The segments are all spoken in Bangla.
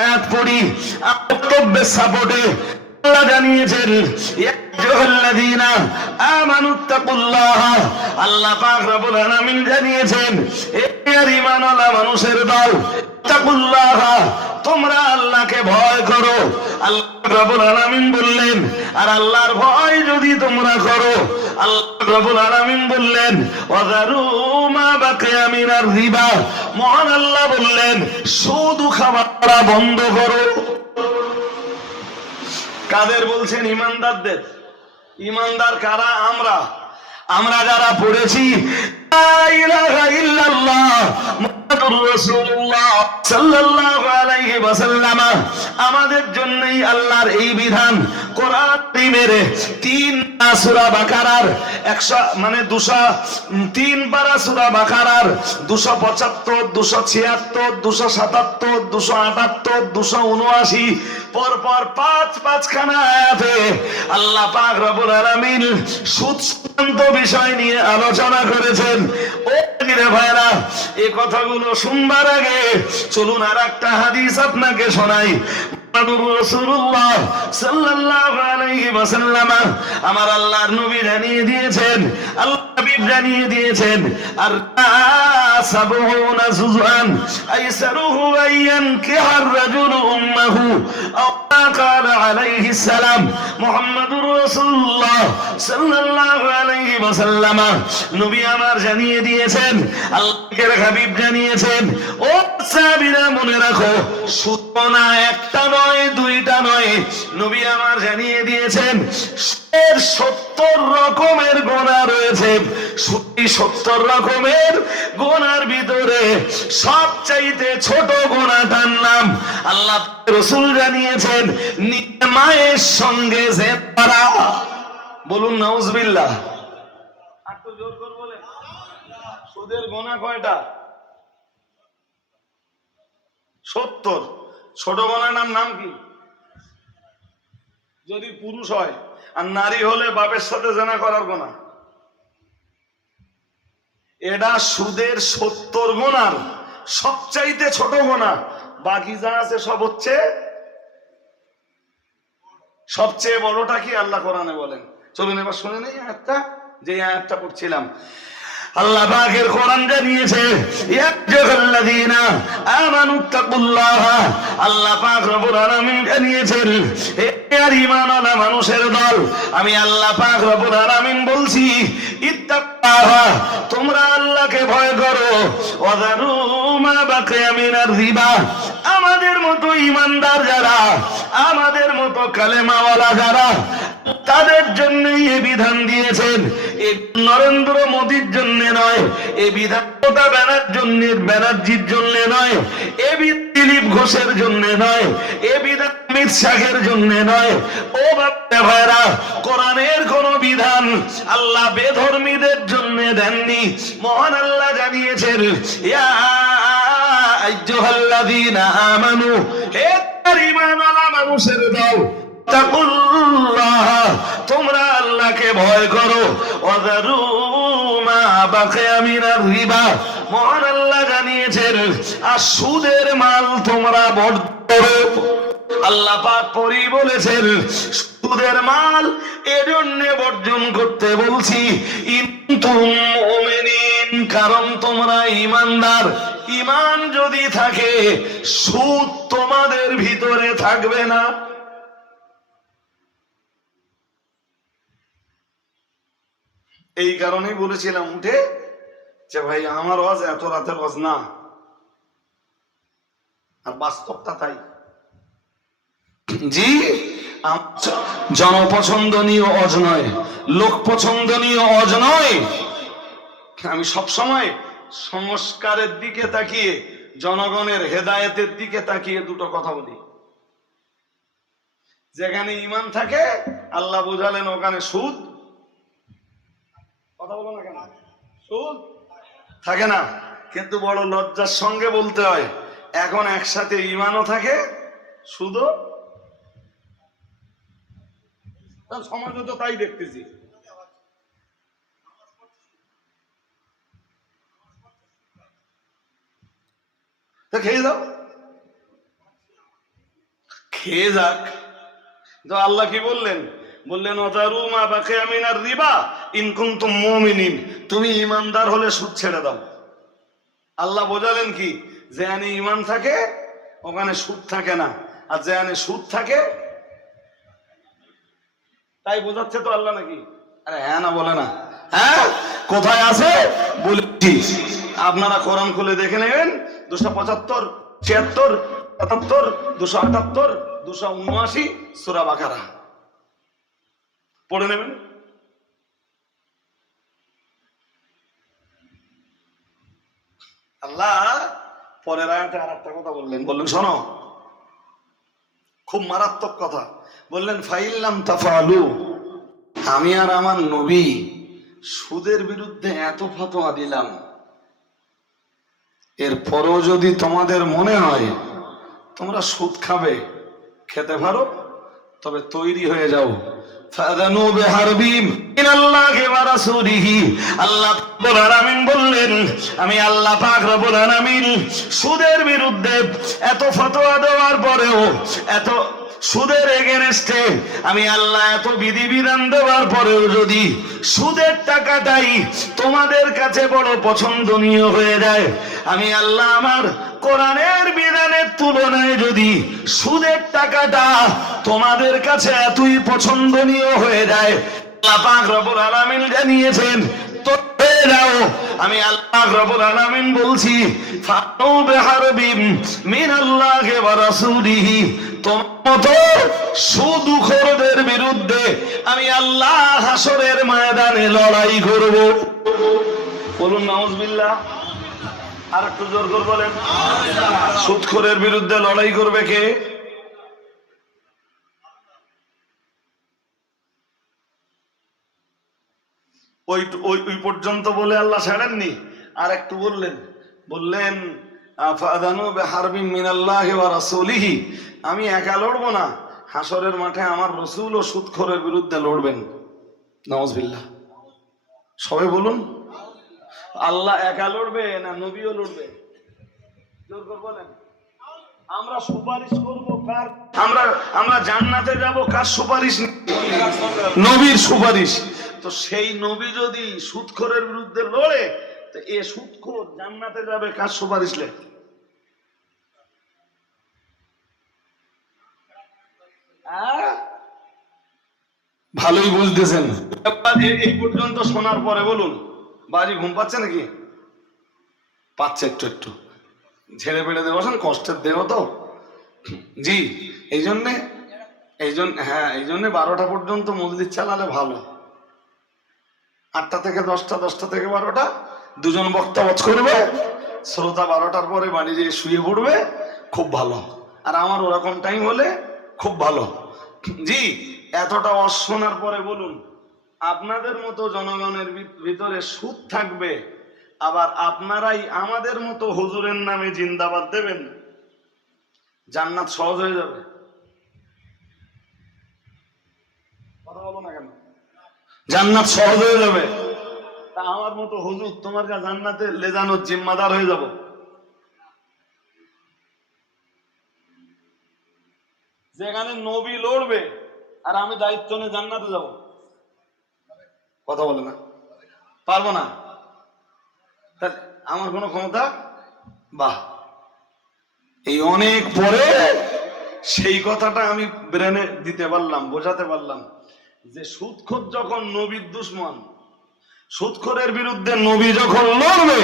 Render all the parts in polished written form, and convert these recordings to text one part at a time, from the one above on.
আয়াত পড়ি বক্তব্যের সাপোর্টে। আল্লাহ জানিয়েছেন ইয়া আইয়ুহাল্লাযীনা আমানুত্তাকুল্লাহ, আল্লাহ পাক রব্বুল আলামিন জানিয়েছেন হে ঈমানওয়ালা মানুষের দল, তাকুল্লাহ, তোমরা আল্লাহকে ভয় করো। আল্লাহ রব্বুল আলামিন বললেন আর আল্লাহর ভয় যদি তোমরা করো, আল্লাহ রব্বুল আলামিন বললেন ওয়াযারু মা বাকিয়া মিনার রিবা, মহান আল্লাহ বললেন সুদ খাওয়া বন্ধ করো। কাদের বলছেন? ইমানদারদের। ইমানদার কারা? আমরা যারা পড়েছি লা ইলাহা ইল্লাল্লাহ মুহাম্মাদুর রাসূলুল্লাহ সাল্লাল্লাহু আলাইহি ওয়াসাল্লাম, আমাদের জন্যই আল্লাহর এই বিধান। কোরআন শরীফের 3 সূরা বাকারার 203 পারা সূরা বাকারার 275, 276, 277, 278, 279 পরপর 5 খানা আয়াতে আল্লাহ পাক রব্বুল আলামিন সুদ সংক্রান্ত বিষয় নিয়ে আলোচনা করেছেন। ও রে ভাইরা, এই কথাগুলো শুনবার আগে চলুন আর একটা হাদিস আপনাকে শোনাই। রাসূলুল্লাহ সাল্লাল্লাহু আলাইহি ওয়াসাল্লাম, আমার আল্লাহর নবী জানিয়ে দিয়েছেন, আল্লাহ হাবিব জানিয়ে দিয়েছেন, আর সাবউনা জুজআন আইসারুহু আইয়ান কিহার রাজুল উম্মাহু আও ক্বালা আলাইহিস সালাম। মুহাম্মাদুর রাসূলুল্লাহ সাল্লাল্লাহু আলাইহি ওয়াসাল্লাম নবী আমার জানিয়ে দিয়েছেন, আল্লাহর হাবিব জানিয়েছেন, ও সাহাবীরা মনে রাখো, সুতনা একটা নয়, দুইটা নয়, নবী আমার জানিয়ে দিয়েছেন 70 রকমের গুনাহ রয়েছে। 70 রকমের গুনার ভিতরে সবচাইতে ছোট গুনাহটার নাম আল্লাহ রাসূল জানিয়েছেন মায়ের সঙ্গে জেনা। বলুন নাউজুবিল্লাহ। আর তো জোর করে বলেন, সুদের গুনাহ কয়টা? 70। ছোট গুনাহর নাম কি? যদি পুরুষ হয় আর নারী হলে বাপের সাথে জেনা করার গুনাহ। এটা সুদের 70 গুনার সবচাইতে ছোট গুনাহ। বাকি যা আছে সব হচ্ছে সবচেয়ে বড়টা কি আল্লাহ কোরআনে বলেন। চলুন এবার শুনে নেই আয়াতটা, যে আয়াতটা পড়ছিলাম। আল্লাহ পাকের কোরআন জানিয়েছে ইয়া আইয়ুহাল্লাযীনা আমানুত্তাকুল্লাহ, আল্লাহ পাক রব্বুল আলামিন জানিয়েছেন হে ঈমানওয়ালা মানুষের দল, আমি আল্লাহ পাক রব্বুল আলামিন বলছি ইত্তাকুল্লাহ, তোমরা আল্লাহকে ভয় করো। ওয়াযারু মা বাকিয়া মিনার রিবা, আমাদের মতো ঈমানদার যারা, আমাদের মতো কালেমাওয়ালা যারা, তাদের জন্যই এই বিধান দিয়েছেন। এই নরেন্দ্র মোদীর জন্য নয়, এই বিধান ব্যানার্জির জন্য নয়, এ দিলীপ ঘোষের জন্য নয়, এ বিধান অমিত শাহের জন্য নয়। ও বাবা ভাইরা, কোরআনের কোন বিধান আল্লাহ বেধর্মীদের জন্য দেননি। মহান আল্লাহ জানিয়েছেন ইয়া আইয়ুহাল্লাযীনা আমানু, হে ঈমানওয়ালা মানুষের দল, তাকুল্লাহ, তোমরা আল্লাহকে ভয় করো। ওয়াযারু মা বাকিয়া মিনার রিবা, মহান আল্লাহ জানিয়েছেন আর সুদের মাল তোমরা বর্জন করো। আল্লাহ পাক পরি বলেছেন সুদের মাল এজন্য বর্জন করতে বলছি ইনতুম মুমিনিন, কারণ তোমরা ঈমানদার। ঈমান যদি থাকে সুদ তোমাদের ভিতরে থাকবে না। এই কারণেই বলেছিলাম উঠে যে ভাই আমার ওয়াজ এত রাতের ওয়াজ না, আর বাস্তবটা তাই। জি, জনপছন্দনীয় অজ নয়, লোক পছন্দনীয় অজ নয়। আমি সবসময় সংস্কারের দিকে তাকিয়ে, জনগণের হেদায়েতের দিকে তাকিয়ে দুটো কথা বলি। যেখানে ঈমান থাকে আল্লাহ বুঝালেন ওখানে সুদ, কথা বলো না কেন, সুদ থাকে না। কিন্তু বড় লজ্জার সঙ্গে বলতে হয় এখন একসাথে ঈমানও থাকে সুদও। সমাজে তো তাই দেখতেছি। খেয়ে দাও, খেয়ে যাক। তো আল্লাহ কি বললেন? বললেন ওয়াজারু মা বাকিয়া মিনার রিবা ইন কুনতুম মুমিনিন, তুমি ঈমানদার হলে সুদ ছেড়ে দাও। আল্লাহ বোঝালেন কি? যেখানে ঈমান থাকে ওখানে সুদ থাকে না, আর যেখানে সুদ থাকে, তাই বোঝাচ্ছে তো আল্লাহ নাকি? আরে হ্যাঁ না বলে না? হ্যাঁ, কোথায় আছে বলেছি, আপনারা কোরআন খুলে দেখে নেবেন। 275, 76, 77, 278, 279 সূরা বাকারা পড়ে নেবেন। আল্লাহ পরের আয়াতে আর একটা কথা বললেন, শোনো, খুব মারাত্মক কথা বললেন, ফাইল্লাম তাফালু, আমি আর আমার নবী সুদের বিরুদ্ধে এত ফতোয়া দিলাম, এরপরও যদি তোমাদের মনে হয় তোমরা সুদ খাবে, খেতে পারো, তবে তৈরি হয়ে যাও। ফাযানু বিহারবিম মিনাল্লাহি ওয়া রাসূলিহি, আল্লাহ রাব্বুল আলামিন বললেন, আমি আল্লাহ পাক রব্বুল আলামিন সুদের বিরুদ্ধে এত ফতোয়া দেওয়ার পরেও, এত সুদের এগেনস্টে আমি আল্লাহ এত বিধিবিধান দেওয়ার পরেও যদি সুদের টাকাটাই তোমাদের কাছে বড় পছন্দনীয় হয়ে যায়, আমি আল্লাহ আমার কোরআনের বিধানের তুলনায় যদি সুদের টাকাটা তোমাদের কাছে এতই পছন্দনীয় হয়ে যায়, আল্লাহ পাক রব্বুল আলামিন জানিয়েছেন তো হয়ে যাও। আমি আল্লাহ রব্বুল আলামিন বলছি, ফানু বিহারবিম মিনাল্লাহি ওয়া রাসূলিহি, তোমার মতো সুদখোরদের বিরুদ্ধে আমি আল্লাহ হাসরের ময়দানে লড়াই করব। বলুন নাউজুবিল্লাহ। আর একটু জোর করে বলেন, সুদখোরের বিরুদ্ধে লড়াই করবে কে? ওই পর্যন্ত বলে আল্লাহ ছাড়েননি, আর একটু বললেন ফাযানু বিহারবিম মিনাল্লাহি ওয়া রাসূলিহি, আমি একা লড়বো না, হাসরের মাঠে আমার রাসূল ও সুদখোরের বিরুদ্ধে লড়বেন। নাউজুবিল্লাহ। সবাই বলুন, আল্লাহ একা লড়বে না নবীও লড়বে? জোর করে বলেন। আমরা সুপারিশ করব কার? আমরা জান্নাতে যাব কার সুপারিশ? নবীর সুপারিশ। তো সেই নবী যদি সুদখোরের বিরুদ্ধে লড়ে, তো এ সুদখোর জান্নাতে যাবে কার সুপারিশ লে? ভালোই বুঝতেছেন। এই পর্যন্ত শোনার পরে বলুন, বাড়ি ঘুম পাচ্ছে নাকি? পাচ্ছে, একটু ঝেড়ে পেড়ে দিয়ে বসেন, কষ্টের দেহ তো। জি, এই জন্য 12টা পর্যন্ত মজলিস চালালে ভালো। 8টা থেকে 10টা, 10টা থেকে 12টা দুজন বক্তা ওয়াজ করবে, শ্রোতা 12টার পরে বাড়ি যেয়ে শুয়ে পড়বে, খুব ভালো। আর আমার ওরকম টাইম হলে খুব ভালো। জি, এতটা ওয়াজ শোনার পরে বলুন, আপনাদের মতো জনগণের ভিতরে সুদ থাকবে, আবার আপনারাই আমাদের মতো হুজুরের নামে জিন্দাবাদ দেবেন, জান্নাত সহজ হয়ে যাবে। কথা বলো না কেন? জান্নাত সহজ হয়ে যাবে। তা আমার মতো হুজুর তোমার কাছে জান্নাতে লেজানোর জিম্মাদার হয়ে যাব। যেখানে নবী লড়বে আর আমি দায়িত্ব নিয়ে জান্নাতে যাব, কথা বলে না? পারবো না। তাহলে আমার কোনো ক্ষমতা? বাহ, এই অনেক পরে সেই কথাটা আমি ব্রেনে দিতে পারলাম, বোঝাতে পারলাম যে সুদখোর যখন নবীর দুশমন, সুদখোরের বিরুদ্ধে নবী যখন লড়বে,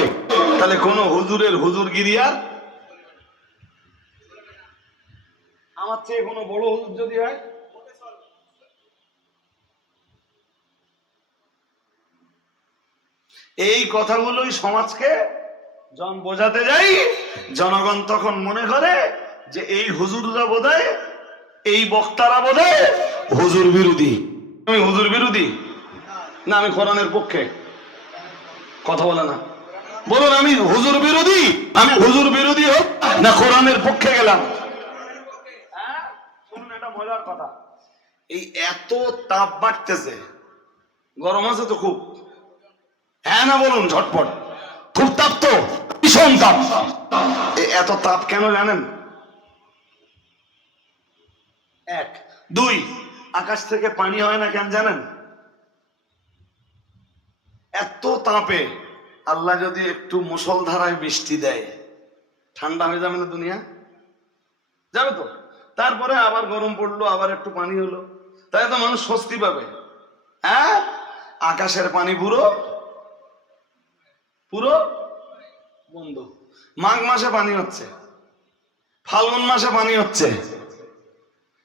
তাহলে কোন হুজুরের হুজুরগিরি আর? আমার চেয়ে কোনো বড় হুজুর যদি হয়, এই কথাগুলোই সমাজকে যখন বোঝাতে যাই, জনগণ তখন মনে করে যে এই হুজুররা বোধহয়, এই বক্তারা বোধহয় হুজুর বিরোধী। আমি হুজুর বিরোধী না, আমি কোরআনের পক্ষে। কথা বলে না? বলুন, আমি হুজুর বিরোধী? আমি হুজুর বিরোধী হোক না কোরআনের পক্ষে গেলাম? শুনুন, এটা মজার কথা। এই এত তাপ বাড়তেছে, গরম আছে তো খুব, হ্যাঁ না বলুন ঝটপট? খুব তাপ তো, ভীষণ তাপ। এত তাপ কেন জানেন? এক। দুই, আকাশ থেকে পানি হয় না কেন জানেন? এত তাপে আল্লাহ যদি একটু মুষলধারায় বৃষ্টি দেয়, ঠান্ডা হয়ে যাবে না দুনিয়া? যাবে তো। তারপরে আবার গরম পড়লো, আবার একটু পানি হলো, তাই তো মানুষ স্বস্তি পাবে। হ্যাঁ, আকাশের পানি পুরো পুরো বন্ধ। মাঘ মাসে পানি হচ্ছে, ফাল্গুন মাসে পানি হচ্ছে,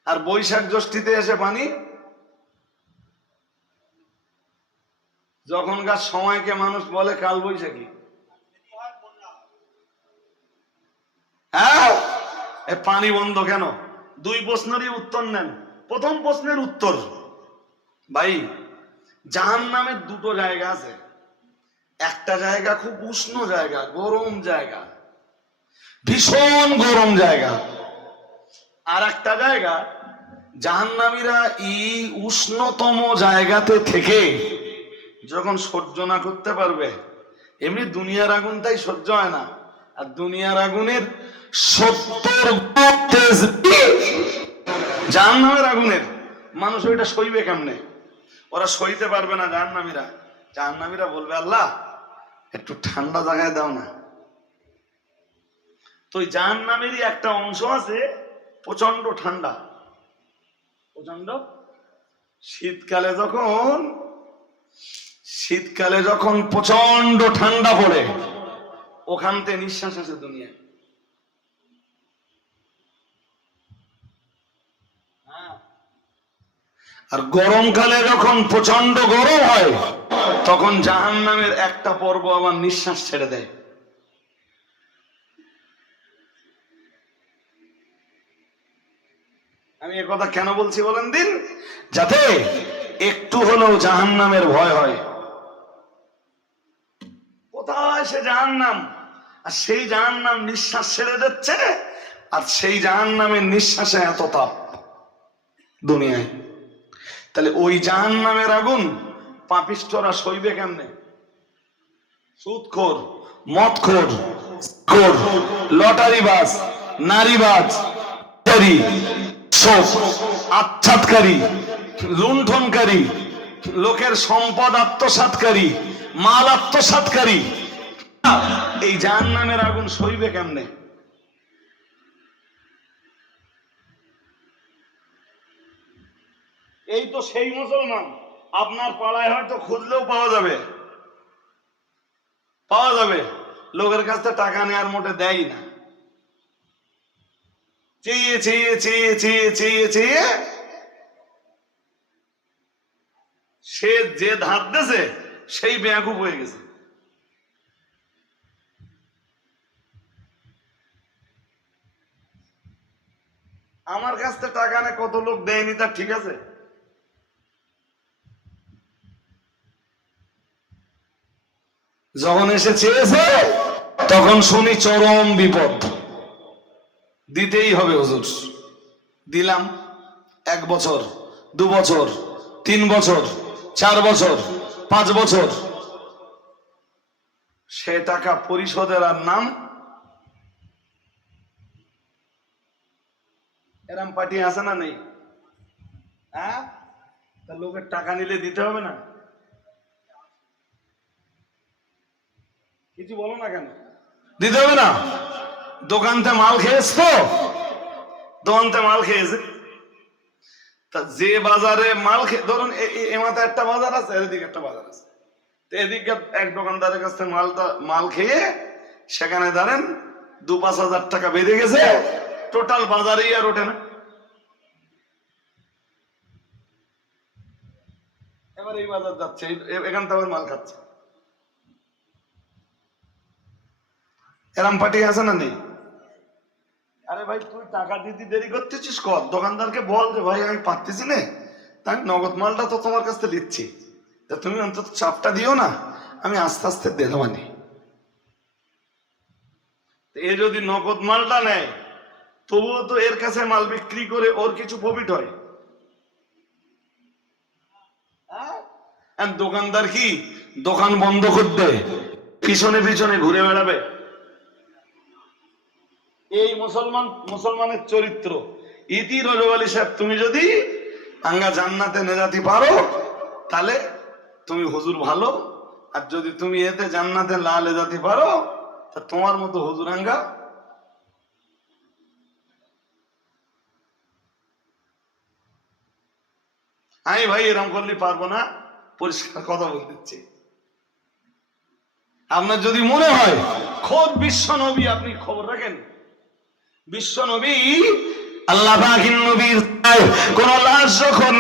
আর বৈশাখ জ্যৈষ্ঠীতে এসে পানি। যখনকার সময়কে মানুষ বলে কাল বৈশাখী। হ্যাঁ, পানি বন্ধ কেন? দুই প্রশ্নেরই উত্তর নেন। প্রথম প্রশ্নের উত্তর, ভাই জাহান্নামের দুটো জায়গা আছে। একটা জায়গা খুব উষ্ণ জায়গা, গরম জায়গা, ভীষণ গরম জায়গা। আর একটা জায়গা, জাহান্নামীরা এই উষ্ণতম জায়গাতে থেকে যখন সহ্য না করতে পারবে, এমনি দুনিয়ার আগুন তাই সহ্য হয় না, আর দুনিয়ার আগুনের 70 গুণ তেজ জাহান্নামের আগুনের। মানুষ ওইটা সইবে কেমনে? ওরা সইতে পারবে না জাহান্নামীরা। জাহান্নামীরা বলবে, আল্লাহ একটু ঠান্ডা জায়গায় দাও না। তো জাহান্নামেরই একটা অংশ আছে প্রচন্ড ঠান্ডা, প্রচন্ড। শীতকালে যখন প্রচন্ড ঠান্ডা পড়ে, ওখান থেকে নিঃশ্বাস আছে দুনিয়া। আর গরমকালে যখন প্রচন্ড গরম হয়, তখন জাহান্নামের একটা পর্ব আবার নিঃশ্বাস ছেড়ে দেয়। আমি এ কথা কেন বলছি বলেন দিন? যাতে একটু হলেও জাহান্নামের ভয় হয়। কোথায় সে জাহান্নাম, আর সেই জাহান্নাম নিঃশ্বাস ছেড়ে দিচ্ছে, আর সেই জাহান্নামের নিঃশ্বাসে এত তাপ দুনিয়ায়। তাহলে ওই জাহান্নামের আগুন পাপিষ্ঠরা সইবে কেমনে? সুদখোর, মদখোর, লটারিবাজ, নারীবাজ, আচ্ছাদকারী, লুণ্ঠনকারী, লোকের সম্পদ আত্মসাৎকারী, মাল আত্মসাৎকারী, এই জাহান্নামের আগুন সইবে কেমনে? এই তো সেই মুসলমান, আপনার পাড়ায় হয়তো খুঁজলেও পাওয়া যাবে, লোকের কাছ থেকে টাকা নেওয়ার মোটে দেয় না। চেয়ে চেয়ে চেয়ে চেয়ে চেয়ে চেয়ে সে যে ধার দিয়েছে সেই বেয়াকুব হয়ে গেছে। আমার কাছ থেকে টাকা নেয় কত লোক দেয়নি, তার ঠিক আছে। যখন এসে চেয়েছে, তখন শুনি চরম বিপদ, দিতেই হবে হুজুর। দিলাম 1 বছর, 2 বছর, 3 বছর, 4 বছর, 5 বছর, সে টাকা পরিশোধের আর নাম। এরম পার্টি আছে না নেই? হ্যাঁ, লোকের টাকা নিলে দিতে হবে না? কিছু বলো না কেন? দিতে হবে না? দোকানতে মাল খেয়েছ তো, দোকানতে মাল খেয়েছে, তা যে বাজারে মাল খেয়ে, ধরুন এ মাথায় একটা বাজার আছে, এদিকে একটা বাজার আছে, এদিকে এক দোকানদারের কাছ থেকে মাল খেয়ে সেখানে ধরেন 2-5 হাজার টাকা বেড়ে গেছে, টোটাল বাজারেই আর ওঠে না। এবার এই বাজার যাচ্ছে, এখান থেকে আবার মাল খাচ্ছে। এরম পার্টি আছে না নেই? আরে ভাই, তুই টাকা দিতে দেরি করতেছিস, কর দোকানদারকে বল যে ভাই আমি পারতেছি না, তাই নগদ মালটা তো তোমার কাছ থেকে দিচ্ছি, তা তুমি অন্তত চাপটা দিও না, আমি আস্তে আস্তে দিয়ে দেবানি। এ যদি নগদ মালটা নেয়, তবুও তো এর কাছে মাল বিক্রি করে ওর কিছু প্রফিট হয়। দোকানদার কি দোকান বন্ধ করতে পিছনে পিছনে ঘুরে বেড়াবে? এই মুসলমানের চরিত্র, ইতি রজব আলী সাহেব, তুমি যদি আঙ্গা জান্নাতে নেজাতি পারো তাহলে তুমি হুজুর ভালো, আর যদি তুমি এতে জান্নাতে লালে যেতে পারো তা তোমার মতো হুজুর আঙ্গা। আমি ভাই এরকম করলে পারবো না, পরিষ্কার কথা বলে দিচ্ছি। আপনার যদি মনে হয় খোদ বিশ্ব নবী, আপনি খবর রাখেন, বিশ্ব নবী আল্লাহ পাকের নবীর কোন লাশ যখন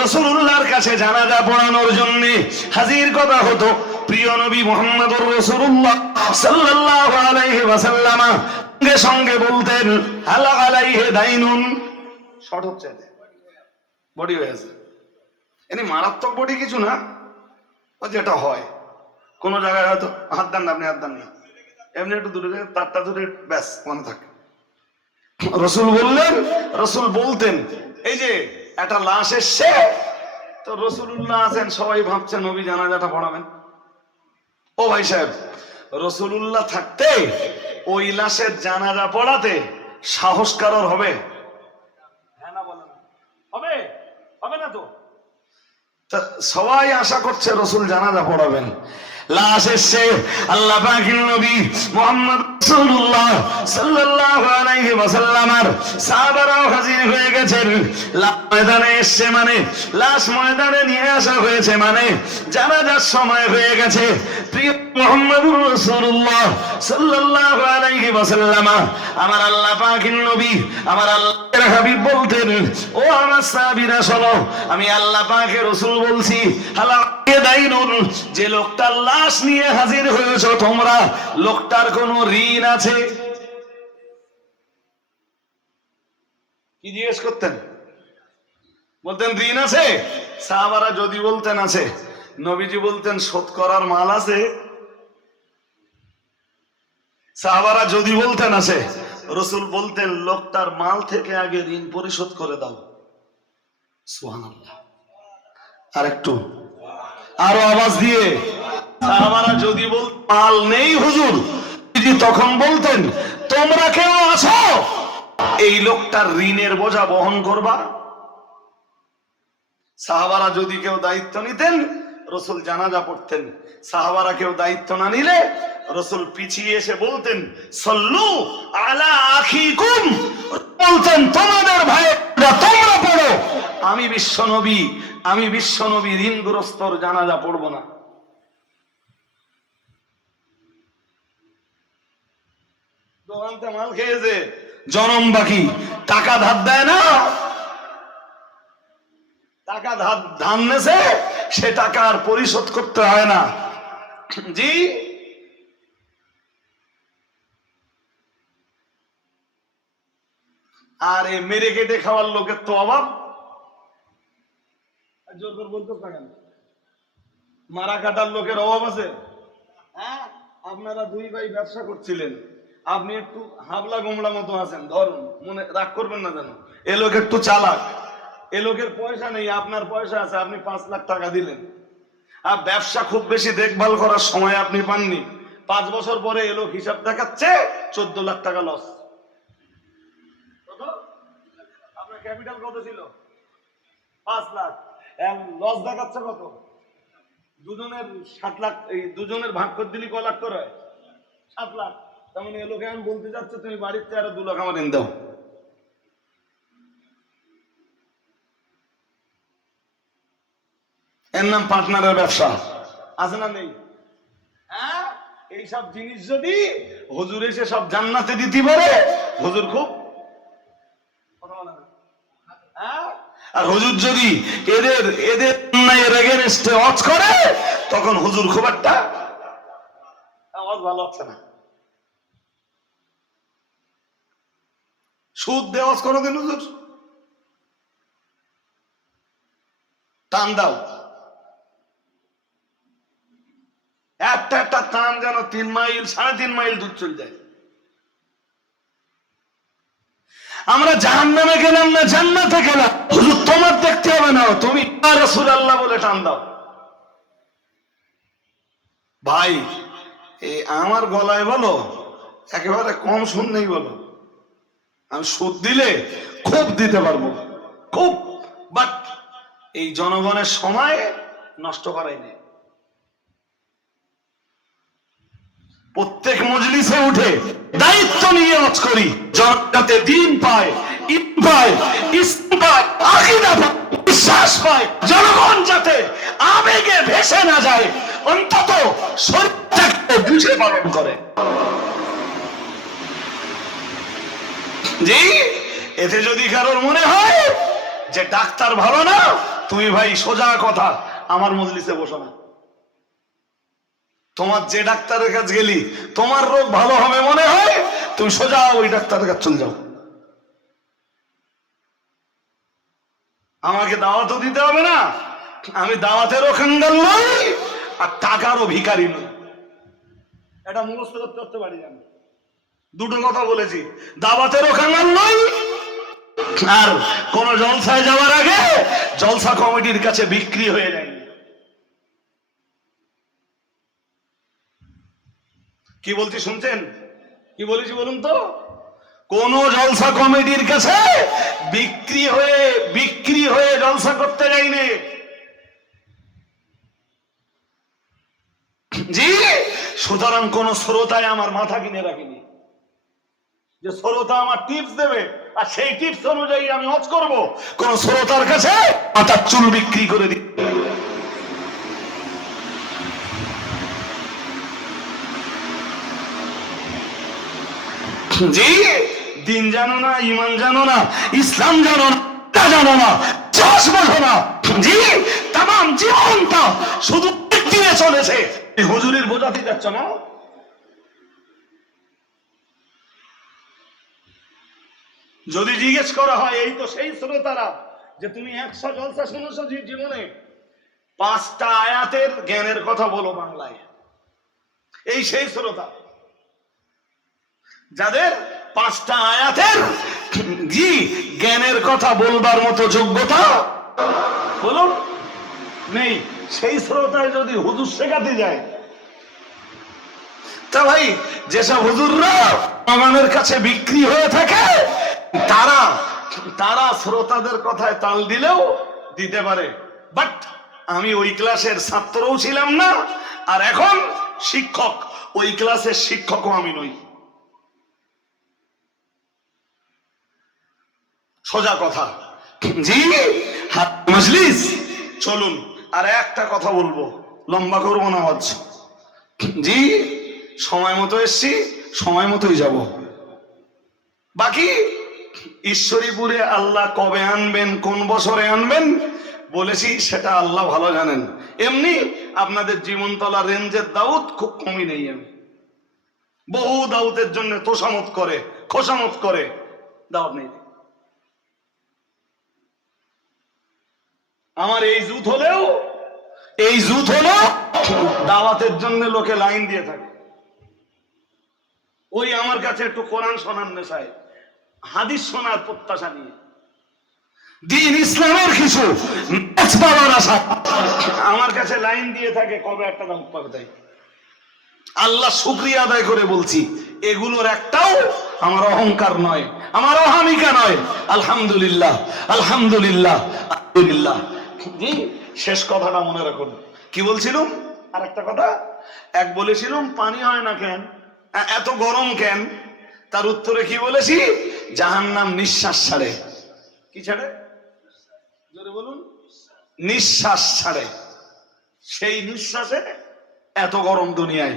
রাসূলুল্লাহর কাছে জানাজা পড়ানোর জন্য হাজির করা হতো, প্রিয় নবী মুহাম্মদুর রাসূলুল্লাহ সাল্লাল্লাহু আলাইহি ওয়াসাল্লাম সঙ্গে সঙ্গে বলতেন আলা আলাইহি দাইনুন, শর্ট হচ্ছে, বডি হয়েছে, এনি মারাত্মক বডি কিছু না, যেটা হয় কোন জায়গায় হয়তো হাত দেন না, আপনি হাত দেন না, এমনি একটু দূরে তারটা দূরে, ব্যাস মনে থাকে। রসুল বললেন, রসুল বলতেন এই যে একটা লাশ এসছে, তো রসুল্লাহ আছেন, সবাই ভাবছেন নবী জানাজাটা পড়াবেন। ও ভাই সাহেব, রসুল্লাহ থাকতে ওই লাশের জানাজা পড়াতে সাহস কারোর হবে? হ্যাঁ না বলেন, হবে? হবে না তো? সবাই আশা করছে রসুল জানাজা পড়াবেন। লাশ এসছে, আল্লাহ পাকের নবী মুহাম্মদ রাসূলুল্লাহ সাল্লাল্লাহু আলাইহি ওয়াসাল্লামের সাহাবারাও হাজির হয়ে গেছেন। লাশ ময়দানে এসছে মানে, লাশ ময়দানে নিয়ে আসা হয়েছে মানে জানাজার সময় হয়ে গেছে। প্রিয় মুহাম্মদুর রাসূলুল্লাহ সাল্লাল্লাহু আলাইহি ওয়াসাল্লাম, আমার আল্লাহ পাকের নবী, আমার আল্লাহর হাবিব বলতেন, ও আমার সাহাবীরা শোনো, আমি আল্লাহ পাকের রাসূল বলছি, যে লোকটার লাশ নিয়ে হাজির হয়েছে তোমরা, লোকটার কোন ঋণ আছে? কি জিজ্ঞেস করতেন? বলতেন ঋণ আছে? সাহাবারা যদি বলতেন আছে, নবীজি বলতেন শোধ করার মাল আছে? সাহাবারা যদি বলতেন আছে, রসুল বলতেন লোকটার মাল থেকে আগে ঋণ পরিশোধ করে দাও। সুবহানাল্লাহ। আর একটু আরো আওয়াজ দিয়ে। সাহাবারা যদি বল মাল নেই হুজুর, তখন বলতেন তোমরা কেউ আছো এই লোকটার ঋণের বোঝা বহন করবা? সাহাবারা যদি কেউ দায়িত্ব নিতেন, রসুল জানাজা পড়তেন। সাহাবারা কেউ দায়িত্ব না নিলে রসুল পিছিয়ে এসে বলতেন সল্লু আলা আখিকুম, বলতেন তোমাদের ভাই তোমরা পড়ো, আমি বিশ্ব নবী ঋণগ্রস্তর জানাজা পড়বো না। দোকানতে মাল খেয়েছে, জনম বাকি, টাকা ধার দেয় না, টাকা ধার নেছে, সে টাকা আর পরিশোধ করতে হয় না। জি, আর এই মেরে কেটে খাওয়ার লোকের তো অভাব। জোর করে বলতে পারেন মারা কাটার লোকের অভাব আছে? হ্যাঁ, আপনারা দুই ভাই ব্যবসা করছিলেন, আপনি একটু হাবলা গোমলা মতো আছেন, ধরুন, মনে রাগ করবেন না যেন। এ লোক একটু চালাক, এ লোকের পয়সা নেই, আপনার পয়সা আছে, আপনি 5 লাখ টাকা দিলেন, আর ব্যবসা খুব বেশি দেখভাল করার সময় আপনি পাননি। 5 বছর পরে এ লোক হিসাব দেখাচ্ছে 14 লাখ টাকা লস। কত? আপনার ক্যাপিটাল কত ছিল? 5 লাখ, লস দেখাচ্ছে কত? দুজনের 7 লাখ, এই দুজনের ভাগ করে দিলি ক লাখ করে? 7 লাখ। তার মানে এ লোক এখন বলতে যাচ্ছে তুমি বাড়ির চেয়ে আরো 2 লাখ আমার এনে দাও। এর নাম পার্টনারের ব্যবসা, আছে না নেই? হ্যাঁ, এইসব জিনিস যদি হুজুর এসে সব জান্নাতে দিতে পারে, হুজুর খুব আর হুজুর যদি এদের এগেনস্টে ওয়াজ করে, তখন হুজুর খুব একটা আওয়াজ ভালো হচ্ছে না। সুদ দেওয়াজ করো দিন হুজুর, টান দাও, একটা টান যেন 3 মাইল 3.5 মাইল দূর চলে যায়। আমরা জাহান্নামে গেলাম না জান্নাতে গেলাম, হুজুর তোমার দেখতে হবে না, তুমি রাসূলুল্লাহ বলে টান দাও। ভাই এই আমার গলায় বলো, একেবারে কম শুনলেই বলো, আমি সুদ দিলে খুব দিতে পারবো, খুব, বাট এই জনগণের সময় নষ্ট করাই নেই। প্রত্যেক মজলিসে উঠে দায়িত্ব নিয়ে ওয়াজ করি, যাতে দিন পায়, ঈদ পায়, ইসলাম পায়, আকীদা পায়, বিশ্বাস পায়। জনগণ যাতে আবেগে ভেসে না যায়, অন্তত শরীরটাকে বুঝে পালন করে। জি, এতে যদি কারোর মনে হয় যে ডাক্তার ভালো না, তুমি ভাই সোজা কথা আমার মজলিসে বসো না। তোমার যে ডাক্তারের কাছে গেলি তোমার রোগ ভালো হবে মনে হয়, তুমি সোজা ওই ডাক্তারের কাছে চলে যাও। আমাকে দাওয়াতও দিতে হবে না, আমি দাওয়াতেরও খাঙ্গাল নই আর টাকারও ভিখারি নই। এটা মুখস্থ করতে পারি আমি, দুটো কথা বলেছি, দাওয়াতেরও খাঙ্গাল নই আর কোন জলসায় যাওয়ার আগে জলসা কমিটির কাছে বিক্রি হয়ে যায়। কি বলছি শুনছেন? কি বলেছি বলুন তো? কোন জলসা কমিটির কাছে বিক্রি হয়ে জলসা করতে যাইনি। জি, সুতরাং কোন শ্রোতায় আমার মাথা কিনে রাখিনি যে শ্রোতা আমার টিপস দেবে আর সেই টিপস অনুযায়ী আমি ওয়াজ করব। কোন শ্রোতার কাছে মাথার চুল বিক্রি করে দিই। জি, দিন জানো না, ইমান জানো না, ইসলাম জানো না, জানো না, চাষ বোঝো না। জি, তাম জীবনটা শুধু দিয়ে চলেছে। হুজুরের বোঝাতে যাচ্ছ না? যদি জিজ্ঞেস করা হয়, এই তো সেই শ্রোতারা যে তুমি 100 জলসা শুনেছো জীবনে, 5টা আয়াতের জ্ঞানের কথা বলো বাংলায়। এই সেই শ্রোতা যাদের 5টা আয়াতের জি জ্ঞানের কথা বলবার মতো যোগ্যতা বলুন নেই। সেই শ্রোতায় যদি হুজুর শেখাতে যায়, তা ভাই যেসব হুজুররা ভগবানের কাছে বিক্রি হয়ে থাকে তারা শ্রোতাদের কথায় তাল দিলেও দিতে পারে। বাট আমি ওই ক্লাসের ছাত্রও ছিলাম না, আর এখন শিক্ষক, ওই ক্লাসের শিক্ষকও আমি নই। সোজা কথা। জি, হাত মজলিস চলুন। আর একটা কথা বলবো, লম্বা করবো না আজ। জি, সময় মতো এসছি, সময় মতোই যাব। বাকি ঈশ্বরীপুরে আল্লাহ কবে আনবেন, কোন বছরে আনবেন বলেছি, সেটা আল্লাহ ভালো জানেন। এমনি আপনাদের জীবনতলা রেঞ্জের দাউদ খুব কমই নেই। আমি বহু দাউদের জন্য তোষামত করে, খোসামত করে দাওয়াত নেই। আমার এই জুত হলো দাওয়াতের জন্য লোকে লাইন দিয়ে থাকে। ওই আমার কাছে একটু কোরআন শোনার নেশায়, হাদিস শোনার প্রত্যাশা নিয়ে, দিন ইসলামের কিছু ম্যাচ পাওয়ার আশা আমার কাছে লাইন দিয়ে থাকে, কবে একটা দাওয়াত পাবে। তাই আল্লাহ শুকরিয়া আদায় করে বলছি, এগুলোর একটাও আমার অহংকার নয়, আমার অহামিকা নয়। আলহামদুলিল্লাহ, আলহামদুলিল্লাহ, আলহামদুলিল্লাহ। জি, শেষ কথাটা মনে রাখুন। কি বলছিলাম? আর একটা কথা, এক বলেছিলাম পানি হয় না কেন, এত গরম কেন? তার উত্তরে কি বলেছি? জাহান্নাম নিঃশ্বাস ছাড়ে। কি ছাড়ে? জোরে বলুন। নিঃশ্বাস ছাড়ে। সেই নিঃশ্বাসে এত গরম দুনিয়ায়।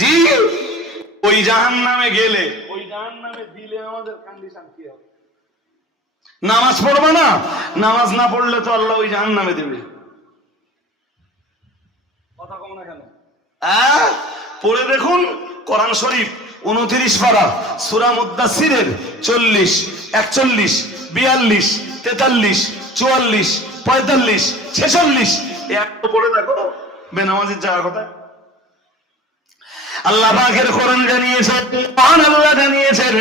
জি, ওই জাহান্নামে গেলে, ওই জাহান্নামে দিলে আমাদের কন্ডিশন কি হবে? নামাজ পড়বে না, নামাজ না পড়লে তো আল্লাহ ওই জাহান্নামে দেবে। কথা কম না কেন? পড়ে দেখুন কোরআন শরীফ 29 পারা সূরা মুদ্দাসসিরের 40, 41, 42, 43, 44, 45, 46 একটু পড়ে দেখো বেনামাজির জায়গা কোথায়। আল্লাহ পাকের কোরআন জানিয়েছেন, আল্লাহ জানিয়েছেন,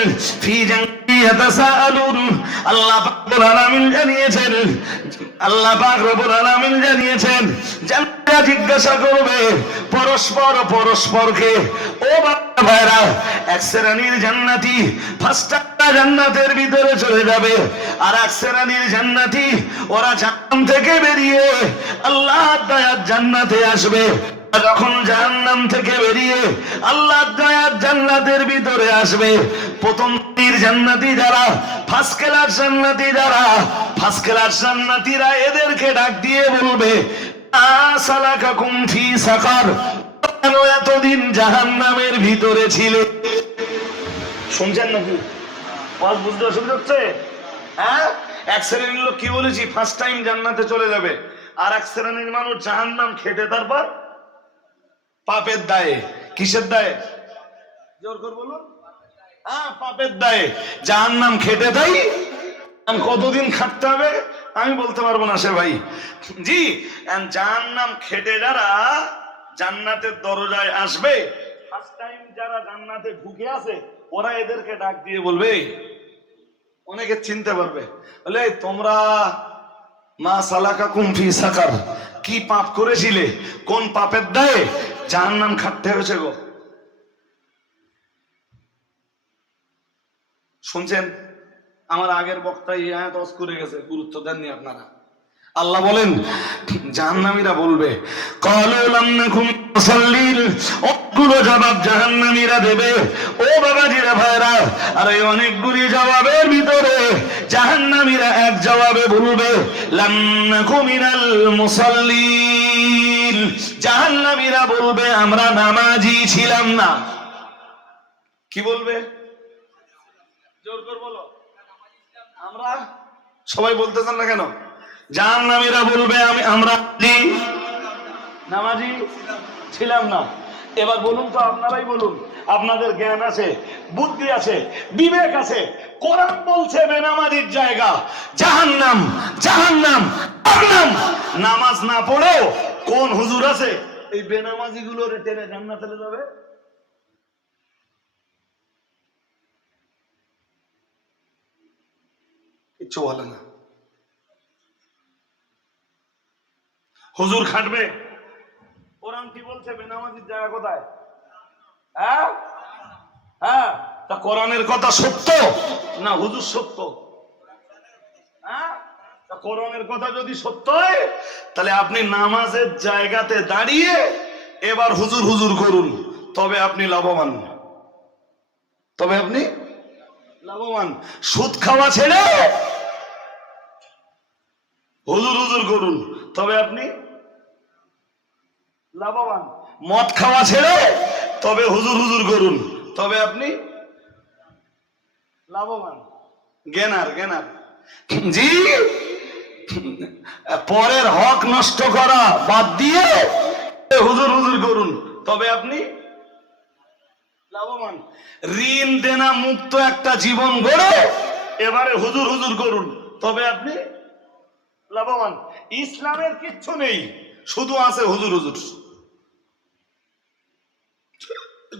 ফি ইয়াতাসাআলুন, আল্লাহ পাক রব্বুল আলামিন জানিয়েছেন, আল্লাহ পাক রব্বুল আলামিন জানিয়েছেন, জান্নাতীরা জিজ্ঞাসা করবে পরস্পরকে, ও বাবা ভাইরা, এক শ্রেণীর জান্নাতি ফার্স্টটা জান্নাতের ভিতরে চলে যাবে, আর এক শ্রেণীর জান্নাতি ওরা জাহান্নাম থেকে বেরিয়ে আল্লাহর দয়ার জান্নাতে আসবে। যখন জাহান্নাম থেকে বেরিয়ে আল্লাহর দয়ার জান্নাতের ভিতরে আসবে, প্রথম তীর জান্নাতি যারা, ফার্স্ট ক্লাস জান্নাতি যারা, ফার্স্ট ক্লাস জান্নাতিরা এদেরকে ডাক দিয়ে বলবে, আসালাকাকুম ফি সাকার, কেন এতদিন জাহান্নামের ভিতরে ছিলে? শুনছেন নাকি? ওয়াজ বুঝতে অসুবিধা হচ্ছে? হ্যাঁ, এক শ্রেণীর লোক কি বলেছি, ফার্স্ট টাইম জান্নাতে চলে যাবে, আর এক শ্রেণীর মানুষ জাহান্নাম খেটে তারপর পাপের দায়ে, কিসের দায়ে? জোর করে বলুন। হ্যাঁ, পাপের দায়ে জাহান্নাম খেটে দেয়। কতদিন খাটতে হবে আমি বলতে পারবো না সে ভাই জি। জাহান্নাম খেটে যারা জান্নাতের দরজায় আসবে, ফার্স্ট টাইম যারা জান্নাতে ঢুকে আছে, ওরা এদেরকে ডাক দিয়ে বলবে, অনেকে চিনতে পারবে, বলে তোমরা মা সালাকাকুম ফি সাকার, কি পাপ করেছিলে, কোন পাপের দায়ে জাহান্নাম খাটতে হয়েছে গো? শুনছেন? আমার আগের বক্তা এই আয়াত ওয়াজ করে গেছে, গুরুত্ব দেননি আপনারা। আল্লাহ বলেন জাহান্নামীরা বলবে, ক্বালু লাম নাকুম মুসাল্লিন, অনেকগুলো জবাব জাহান্নামীরা দেবে। ও বাবাজিরা ভাইরা, আর এই অনেকগুলি জবাবের ভিতরে জাহান্নামীরা এক জবাবে বলবে, লাম নাকু মিনাল মুসাল্লিন, জাহান্নামীরা বলবে আমরা নামাজি ছিলাম না। কি বলবে? জোর করে বলো। আমরা সবাই বলতেছেন না কেন? জাহান্নামীরা বলবে আমরা নামাজি ছিলাম না। এবার বলুন তো, আপনারাই বলুন, আপনাদের জ্ঞান আছে, বুদ্ধি আছে, বিবেক আছে, কোরআন বলছে বেনামাজির জায়গা জাহান্নাম, জাহান্নাম, জাহান্নাম। নামাজ না পড়েও কোন হুজুর আছে এই বেনামাজি গুলোর টেনে জান্নাতে যাবে? কিচ্ছু বলে না। হুজুর খাটবে, কোরআন কি বলছে বেনামাজির জায়গা কোথায়? হ্যাঁ হ্যাঁ, তা কোরআনের কথা সত্য না হুজুর সত্য? হ্যাঁ, তা কোরআনের কথা যদি সত্য হয়, তাহলে আপনি নামাজের জায়গাতে দাঁড়িয়ে এবার হুজুর হুজুর করুন, তবে আপনি লাভবান, তবে আপনি লাভবান। সুদ খাওয়া ছেড়ে হুজুর হুজুর করুন, তবে আপনি লাভবান। মদ খাওয়া ছেড়ে তবে হুজুর হুজুর করুন, তবে আপনি লাভবান। জ্ঞানার জ্ঞানার জি, পরের হক নষ্ট করা বাদ দিয়ে হুজুর হুজুর করুন, তবে আপনি লাভবান। ঋণ দেনা মুক্ত একটা জীবন গড়ে এবারে হুজুর হুজুর করুন, তবে আপনি লাভবান। ইসলামের কিচ্ছু নেই, শুধু আছে হুজুর হুজুর।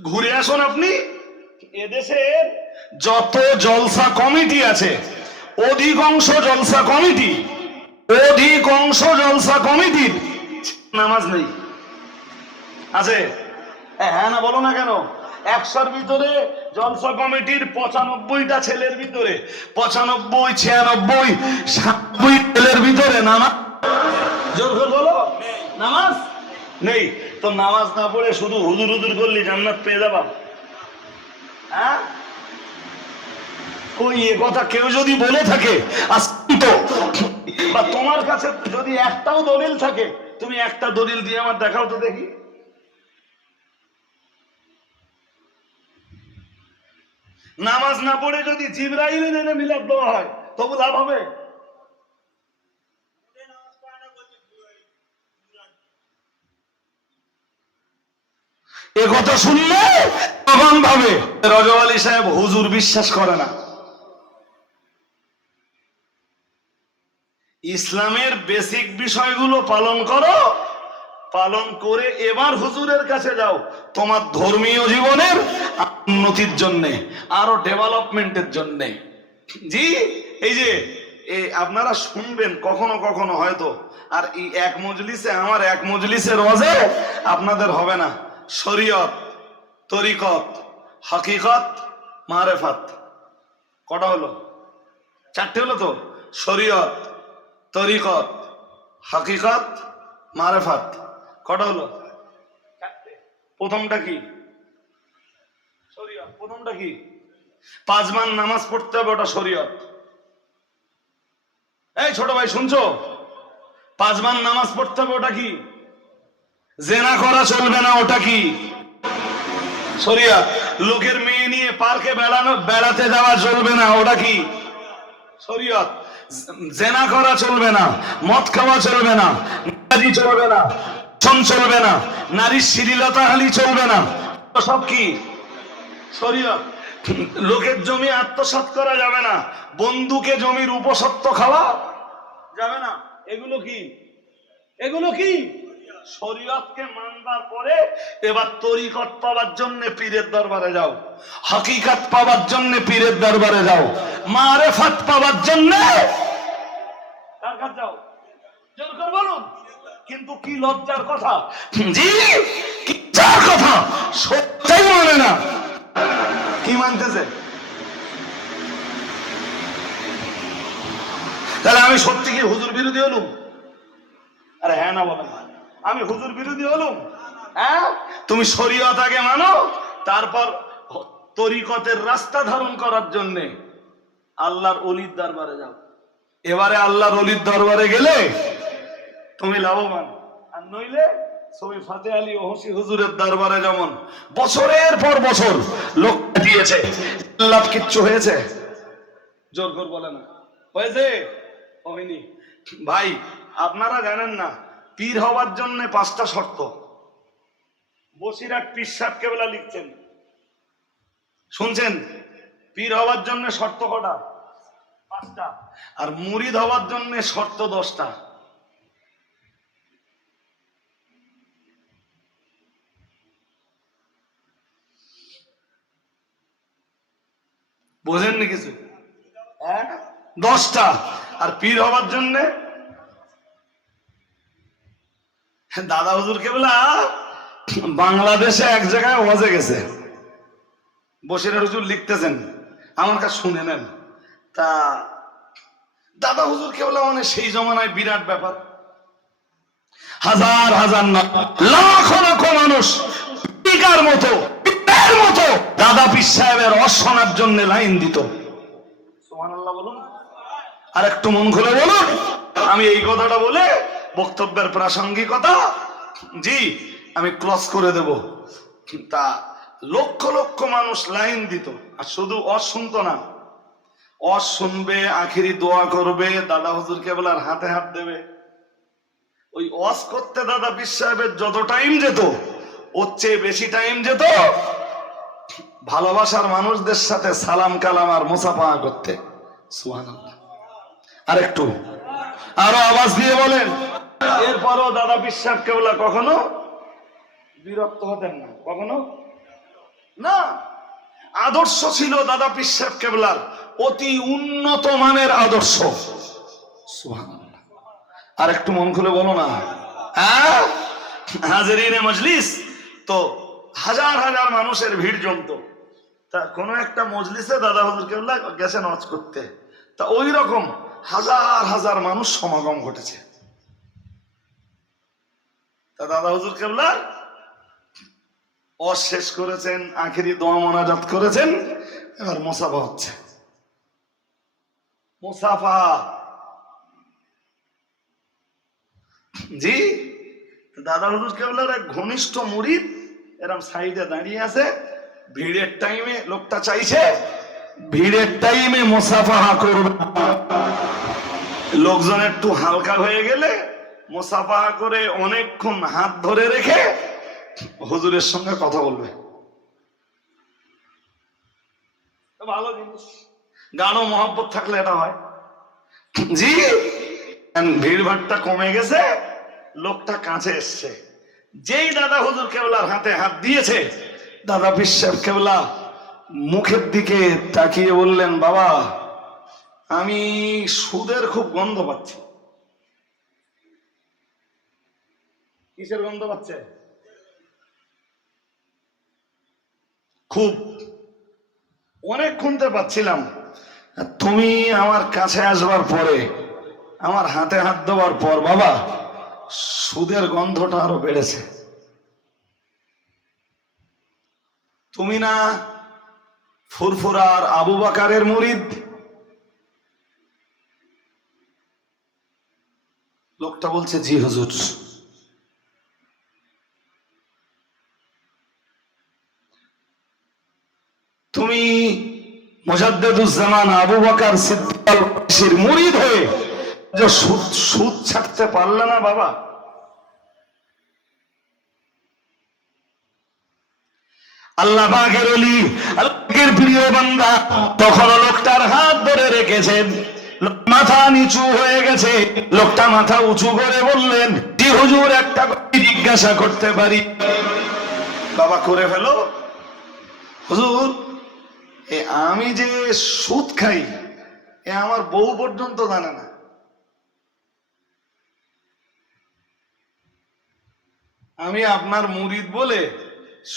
ঘুরে আসুন আপনি, এদেশের যত জলসা কমিটি আছে, অধিকাংশ জলসা কমিটির নামাজ নেই। আছে? হ্যাঁ না বলো না কেন? 100-র ভিতরে জলসা কমিটির 95টা ছেলের ভিতরে 95, 96, 97 ছেলের ভিতরে নামাজ, জোর করে বলো, নামাজ নেই। তো নামাজ না পড়ে শুধু হুজুর হুজুর করলে জান্নাত পেয়ে যাবা? হ্যাঁ, ওই এ কথা কেউ যদি বলে থাকে তো, বা তোমার কাছে যদি একটাও দলিল থাকে, তুমি একটা দলিল দিয়ে আমার দেখাও তো দেখি। নামাজ না পড়ে যদি জিবরাইল এনে মিলাদ দেওয়া হয় তবু লাভ হবে? এ কথা শুনলে তখন ভাবে রজব আলী সাহেব হুজুর বিশ্বাস করে না। ইসলামের বেসিক বিষয়গুলো পালন করো, পালন করে এবার হুজুরের কাছে যাও তোমার ধর্মীয় জীবনের উন্নতির জন্য, আরো ডেভেলপমেন্টের জন্য। জি, এই যে আপনারা শুনবেন কখনো কখনো হয়তো, আর এই এক মজলিসে আমার এক মজলিসের ওয়াজে আপনাদের হবে না। শরীয়ত, তরিকত, হাকিকত, মারেফাত, কটা হলো? চারটে হলো তো। শরীয়ত, তরিকত, হাকিকত, মারেফাত, কটা হলো? চারটে। প্রথমটা কি? শরীয়ত। প্রথমটা কি? 5 মান নামাজ পড়তে হবে, ওটা শরীয়ত। এই ছোট ভাই শুনছো? 5 মান নামাজ পড়তে হবে, ওটা কি? জেনা করা চলবে না, ওটা কি? শরীয়ত। লোকের মেয়ে নিয়ে পার্কে বেড়াতে যাওয়া চলবে না, ওটা কি? শরীয়ত। জেনা করা চলবে না, মদ খাওয়া চলবে না, নারী চলবে না, চলবে না, নারীর শ্লীলতাহানি চলবে না, সব কি? শরীয়ত। লোকের জমি আত্মসাৎ করা যাবে না, বন্ধুকে জমির উপসত্ব খাওয়া যাবে না, এগুলো কি? এগুলো কি? শরীয়তকে মানবার পরে এবার তরিকত পাওয়ার জন্য পীরের দরবারে যাও, হাকিকত পাওয়ার জন্য পীরের দরবারে যাও, মারেফাত পাওয়ার জন্য কার কাছে যাও? জোর করে বলুন। কিন্তু কি লজ্জার কথা, জি কি লজ্জার কথা, সত্যই মানে না। কি মানতেছে? তাহলে আমি সত্যি কি হুজুর বিরোধী হলুম? আরে হ্যাঁ না বলেন, আমি হুজুর বিরোধী হলুম? হ্যাঁ, তুমি শরীয়ত আগে মানো, তারপর তরিকতের রাস্তা ধারণ করার জন্য আল্লাহর ওলির দরবারে যাও। এবারে আল্লাহর ওলির দরবারে গেলে তুমি লাভবান, আর নইলে সবই ফাতে আলী ওহসি হুজুরের দরবারে যেমন বছরের পর বছর লোক দিয়েছে, লাভ কিচ্ছু হয়েছে? জোর করে বলে না হয়েছে? হয়নি। ভাই আপনারা জানেন না, পীর হওয়ার জন্য 5টা শর্ত। বসিরহাট পীর সাহেব কেবলা লিখছেন, শুনছেন? পীর হওয়ার জন্য শর্ত কটা? 5টা। আর মুরিদ হওয়ার জন্য শর্ত 10টা। বোঝেননি কিছু? 10টা। আর পীর হওয়ার জন্য দাদা হুজুর কেবলা বাংলাদেশে এক জায়গায় ওয়াজে গেছে, বসিরহাট হুজুর লিখতেছেন, আমার কাছে শুনে নেন। তা দাদা হুজুর কেবলা মানে সেই জমানায় বিরাট ব্যাপার, হাজার হাজার না লাখ লাখ মানুষ পিকার মতো দাদা পীর সাহেবের অশোনার জন্য লাইন দিত। সুবহানাল্লাহ বলুন, আর একটু মন খুলে বলুন। আমি এই কথাটা বলে বক্তব্যের প্রাসঙ্গিকতা জি আমি ক্রস করে দেব। তা লক্ষ লক্ষ মানুষ লাইন দিত, আর শুধু শুনতো না, শুনবে, আখিরি দোয়া করবে, দাদা হুজুর কেবলার হাতে হাত দেবে। ওই ওয়াজ করতে দাদা পীর সাহেবের যত টাইম যেত, ওর চেয়ে বেশি টাইম যেত ভালোবাসার মানুষদের সাথে সালাম কালাম আর মুসাফাহা করতে। সুবহানাল্লাহ। আর একটু আরো আওয়াজ দিয়ে বলেন। এরপরও দাদা পীর সাহেব কেবলা কখনো বিরক্ত হতেন না, কখনো না। আদর্শ ছিল দাদা পীর সাহেব কেবলার অতি উন্নত মানের আদর্শ। সুবহানাল্লাহ। আর একটু মন খুলে বলো না। হাজিরিনে মজলিস তো হাজার হাজার মানুষের ভিড় জমতো। তা কোনো একটা মজলিসে দাদা হুজুর কেবলা গেছেন ওয়াজ করতে, তা ওই রকম হাজার হাজার মানুষ সমাগম ঘটেছে। তা দাদা হুজুর কেবলা ওয়াজ শেষ করেছেন, আখিরি দোয়া মোনাজাত করেছেন, এবার মুসাফা হচ্ছে। মুসাফা জি দাদা হুজুর কেবলার এক ঘনিষ্ঠ মুরিদ এরকম সাইডে দাঁড়িয়ে আছে, ভিড়ের টাইমে লোকটা চাইছে ভিড়ের টাইমে মুসাফাহা করবে, লোকজন একটু হালকা হয়ে গেলে মুসাফাহা করে অনেকক্ষণ হাত ধরে রেখে হুজুরের সঙ্গে কথা বলবে। ভালো জিনিস, গাঢ় মহব্বত থাকলে এটা হয় জি। ভিড় ভাড়টা কমে গেছে, লোকটা কাছে এসছে, যেই দাদা হুজুর কেবলার হাতে হাত দিয়েছে, দাদা পীর সাহেব কেবলা মুখের দিকে তাকিয়ে বললেন, বাবা আমি সুদের খুব গন্ধ পাচ্ছি। কিসের গন্ধ পাচ্ছে? খুব অনেক শুনতে পাচ্ছিলাম। তুমি আমার কাছে আসবার পরে, আমার হাতে হাত দেওয়ার পর বাবা সুদের গন্ধটা আরো বেড়েছে। তুমি না ফুরফুরার আবু বাকারের মুরিদ? লোকটা বলছে জি হুজুর। তুমি মুজাদ্দিদুজ্জামান আবু বকর সিদ্দিকের মুরিদ হয়ে যে সুদ ছাড়তে পারলে না বাবা। আল্লাহ পাকের ওলি, আল্লাহর প্রিয় বান্দা তখন লোকটার হাত ধরে রেখেছেন। মাথা নিচু হয়ে গেছে। লোকটা মাথা উঁচু করে বললেন, জি হুজুর, একটা জিজ্ঞাসা করতে পারি? বাবা করে ফেলো। হুজুর, আমি যে সুদ খাই আমার বউ পর্যন্ত জানে না। আমি আপনার মুরিদ বলে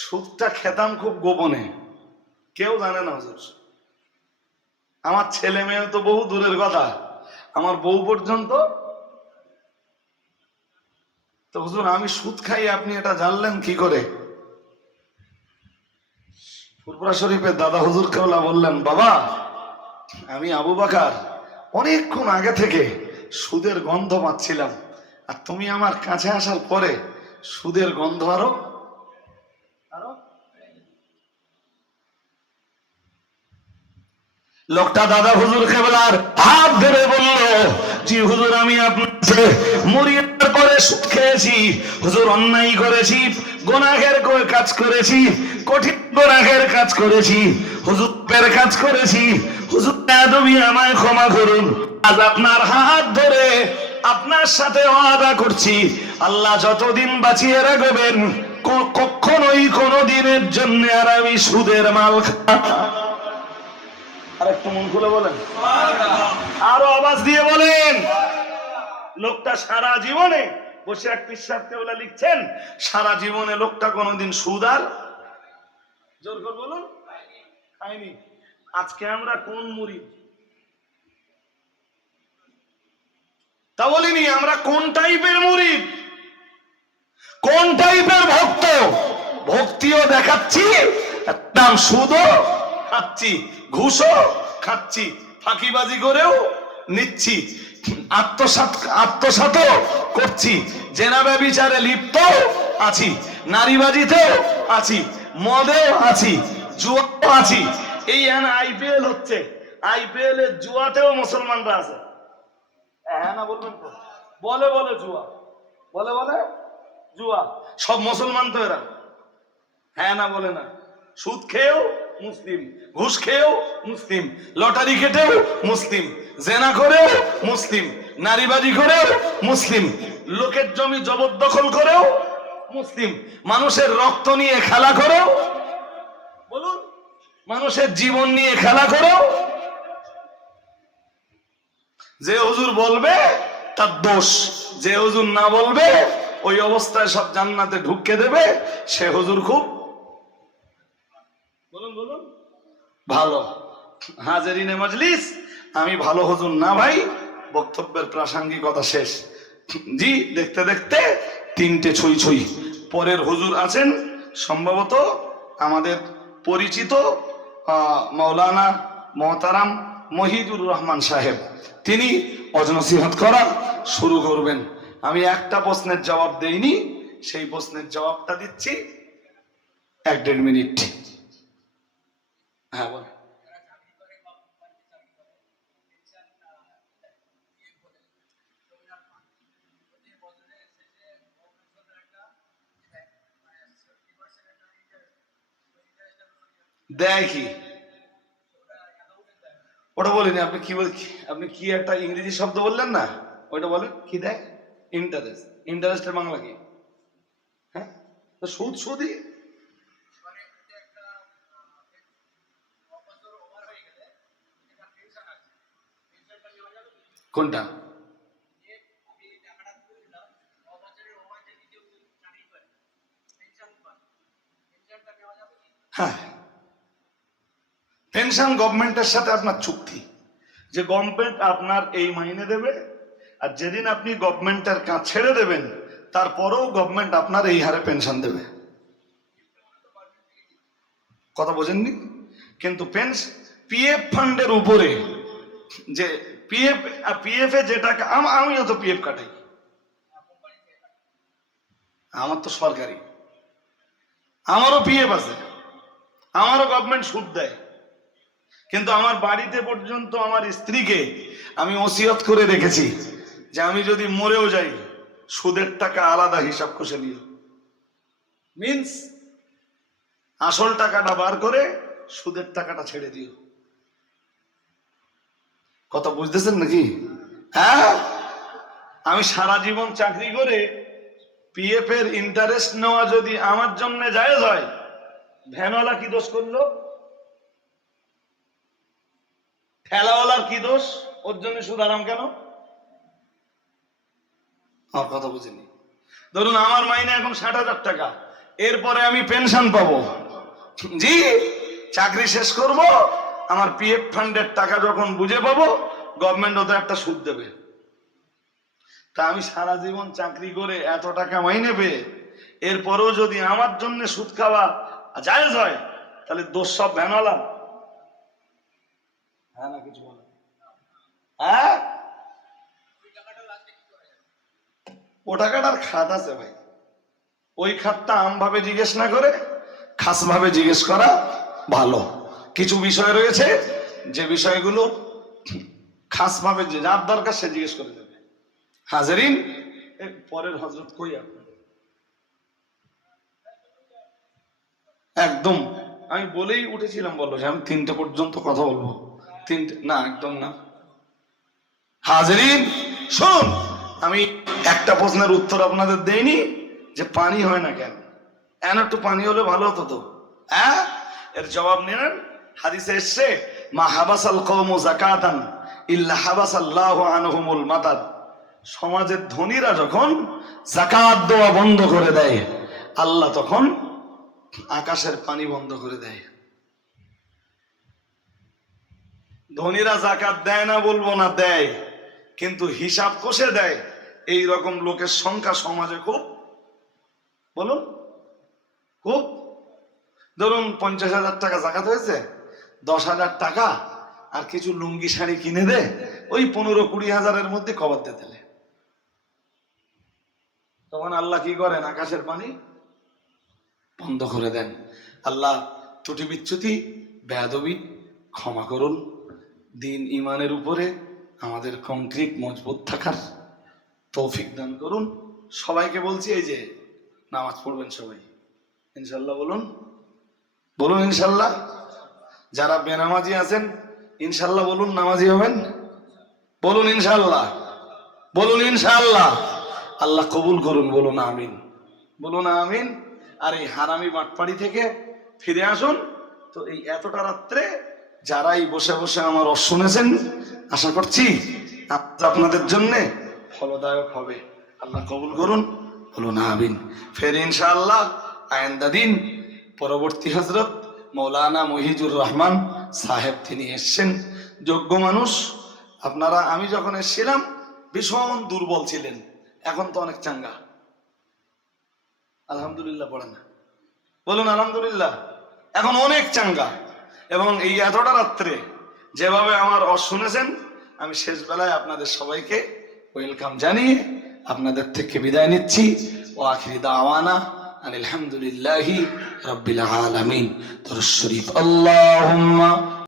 সুদটা খেতাম খুব গোপনে, কেউ জানে না হুজুর। আমার ছেলে মেয়ে তো বহু দূরের কথা, আমার বউ পর্যন্ত। তো হুজুর আমি সুদ খাই, আপনি এটা জানলেন কি করে? ফুরফুরা শরীফের দাদা হুজুর কেওলা বললেন, বাবা আমি আবু বকর অনেকক্ষণ আগে থেকে সুদের গন্ধ পাচ্ছিলাম, আর তুমি আমার কাছে আসার পরে সুদের গন্ধ আরো আরো। লোকটা দাদা হুজুর কেবলার হাত ধরে বলল, জি হুজুর, আমি আপনার মুরিদের পরে সুদ খেয়েছি হুজুর, অন্যায় করেছি, গুনাহের কাজ করেছি, কঠিন গুনাহের কাজ করেছি হুজুর, পাপের কাজ করেছি হুজুর, আদমি আমায় ক্ষমা করুন। আজ আপনার হাত ধরে আপনার সাথে ওয়াদা করছি, আল্লাহ যতদিন বাঁচিয়ে রাখবেন কখনোই কোনো দিনের জন্য আর আমি সুদের মাল খাবো। আর একটু মন খুলে বলেন, আরো আওয়াজ দিয়ে বলেন। লোকটা সারা জীবনে বসে এক পিসাব কেওলা লিখছেন, সারা জীবনে লোকটা কোনোদিন সুদ আর জোর করে বলুন খায়নি। আজকে আমরা কোন মুরিদ তা বলিনি, আমরা কোন টাইপের মুরিদ, কোন টাইপের ভক্ত। ভক্তিও দেখাচ্ছি, নাম সুদও খাচ্ছি, ঘুষও খাচ্ছি, ফাঁকিবাজি করেও নিচ্ছি, আত্মসাৎও করছি, জেনা ব্যভিচারে লিপ্ত আছি, নারীবাজিতেও আছি, মদেও আছি, জুয়াও আছি। এই আইপিএল হচ্ছে, আইপিএল এর জুয়াতেও মুসলমানরা আছে। হ্যাঁ না বলবেন তো? বলে বলে জুয়া, বলে বলে জুয়া, সব মুসলমান তো এরা। হ্যাঁ না বলে না? সুদ খেয়েও মুসলিম, ঘুষ খেয়েও মুসলিম, লটারি কেটেও মুসলিম, জেনা করেও মুসলিম, নারীবাজি করেও মুসলিম, লোকের জমি জবরদখল করেও মুসলিম, মানুষের রক্ত নিয়ে খেলা করেও, বলুন, মানুষের জীবন নিয়ে খেলা করেও। যে হুজুর বলবে তার দোষ, যে হুজুর না বলবে ওই অবস্থায় সব জান্নাতে ঢুকে দেবে, সে হুজুর খুব বলুন বলুন ভালো। হাজেরিনে মজলিস, আমি ভালো হুজুর না ভাই, বক্তব্যের প্রাসঙ্গিকতা শেষ। জি, দেখতে দেখতে তিনটে ছুঁই ছুঁই। পরের হুজুর আছেন সম্ভবত আমাদের পরিচিত মাওলানা মোহতারাম মহিদুর রহমান সাহেব, তিনি অজনসিহত করা শুরু করবেন। আমি একটা প্রশ্নের জবাব দেইনি, সেই প্রশ্নের জবাবটা দিচ্ছি 1-1.5 মিনিট। হ্যাঁ বল। দেয় কি? ওটা বলিনি। আপনি কি আপনি কি একটা ইংরেজি শব্দ বললেন না, ওইটা বলেন কি দেয়? ইন্টারেস্ট। ইন্টারেস্টের বাংলা কি? হ্যাঁ, তো সুদ সুদই। কোনটা? হ্যাঁ, পেনশন গভর্নমেন্টের সাথে আপনার চুক্তি, যে গভর্নমেন্ট আপনার এই মাইনে দেবে, আর যেদিন আপনি গভর্নমেন্টের কাজ ছেড়ে দেবেন তারপরেও গভর্নমেন্ট আপনার এই হারে পেনশন দেবে। কথা বোঝেননি? কিন্তু পিএফ ফান্ডের উপরে যে পিএফ এ যে টাকা, আমিও তো পিএফ কাটাই, আমার তো সরকারি, আমারও পিএফ আছে, আমারও গভর্নমেন্ট সুদ দেয়, কিন্তু আমার বাড়িতে পর্যন্ত আমার স্ত্রীকে আমি ওসিয়ত করে রেখেছি যে আমি যদি মরেও যাই সুদের টাকা আলাদা হিসাব কষে নিও, মিন্স আসল টাকাটা বার করে সুদের টাকাটা ছেড়ে দিও। কথা বুঝতেছেন নাকি? হ্যাঁ, আমি সারা জীবন চাকরি করে পিএফ এর ইন্টারেস্ট নেওয়া যদি আমার জন্য জায়েজ হয়, ভ্যানওয়ালা কি দোষ করলো? ঠেলাওয়ালার কি দোষ? ওর জন্য সুদ আরাম কেন? আমার কথা বুঝিনি। ধরুন আমার মাইনে এখন 60,000 টাকা, এরপরে আমি পেনশন পাবো, জি চাকরি শেষ করব, আমার পিএফ ফান্ডের টাকা যখন বুঝে পাবো গভর্নমেন্ট ওদের একটা সুদ দেবে। তা আমি সারা জীবন চাকরি করে এত টাকা মাইনে পেয়ে এরপরেও যদি আমার জন্য সুদ খাওয়া জায়েজ হয়, তাহলে দোষ সব ভ্যানওয়ালা? হ্যাঁ না কিছু বলে? হ্যাঁ, ও টাকাটার খাত আছে ভাই, ওই খাতটা আমভাবে জিজ্ঞেস না করে খাস ভাবে জিজ্ঞেস করা ভালো। কিছু বিষয় রয়েছে যে বিষয়গুলো খাস ভাবে যে যার দরকার সে জিজ্ঞেস করে দেবে। হাজারিন, পরের হজরত কই আপনাদের? একদম আমি বলেই উঠেছিলাম, বললো যে আমি 3টে পর্যন্ত কথা বলবো। 3টে না, একদম না। হাজারিন শুনুন, আমি একটা প্রশ্নের উত্তর আপনাদের দেইনি যে পানি হয় না কেন, এন একটু পানি হলে ভালো হতো তো। হ্যাঁ, এর জবাব নিলেন। হাদিসে এসছে, মা হাবাসাল কওমু যাকাতান ইল্লা হাবাসাল্লাহু আনহুমুল মাতার। সমাজের ধনীরা যখন যাকাত দেওয়া বন্ধ করে দেয়, আল্লাহ তখন আকাশের পানি বন্ধ করে দেয়। ধনীরা যাকাত দেয় না বলবো না, দেয়, কিন্তু হিসাব কষে দেয়। এই রকম লোকের সংখ্যা সমাজে খুব, বলুন খুব। ধরুন 50,000 টাকা যাকাত হয়েছে, 10,000 টাকা আর কিছু লুঙ্গি শাড়ি কিনে দে, ওই 15-20 হাজারের মধ্যে কবর দিয়ে দিলে, তখন আল্লাহ কি করেন? আকাশের পানি বন্ধ করে দেন। আল্লাহ ত্রুটি বিচ্যুতি বেয়াদবি ক্ষমা করুন। দিন ইমানের উপরে আমাদের কংক্রিট মজবুত থাকার তৌফিক দান করুন। সবাইকে বলছি, এই যে নামাজ পড়বেন সবাই ইনশাল্লাহ, বলুন বলুন ইনশাল্লাহ। যারা বেনামাজি আছেন ইনশাল্লাহ বলুন, নামাজি হবেন, বলুন ইনশাল্লাহ, বলুন ইনশাল্লাহ। আল্লাহ কবুল করুন, বলুন আমিন, বলুন আমিন। আর এই হারামি বাটপাড়ি থেকে ফিরে আসুন। তো এই এতটা রাত্রে যারাই বসে বসে আমার ওয়াজ শুনেছেন, আশা করছি আপনাদের জন্য ফলদায়ক হবে। আল্লাহ কবুল করুন, বলুন আমিন। ফের ইনশাআল্লাহ আয়েন্দা দিন পরবর্তী হজরত মৌলানা মহিজুর রহমান সাহেব, তিনি এসছেন, যোগ্য মানুষ। আপনারা, আমি যখন এসেছিলাম ভীষণ দুর্বল ছিলেন, এখন তো অনেক চাঙ্গা। আলহামদুলিল্লাহ পড়েন না, বলুন আলহামদুলিল্লাহ, এখন অনেক চাঙ্গা। এবং এই এতটা রাত্রে যেভাবে আমার ওয়াজ শুনেছেন, আমি শেষ বেলায় আপনাদের সবাইকে ওয়েলকাম জানিয়ে আপনাদের থেকে বিদায় নিচ্ছি। ওয়া আখিরি দাওয়ানা আলহামদুলিল্লাহি রাব্বিল আলামিন। দরুদ শরীফ। আল্লাহুম্মা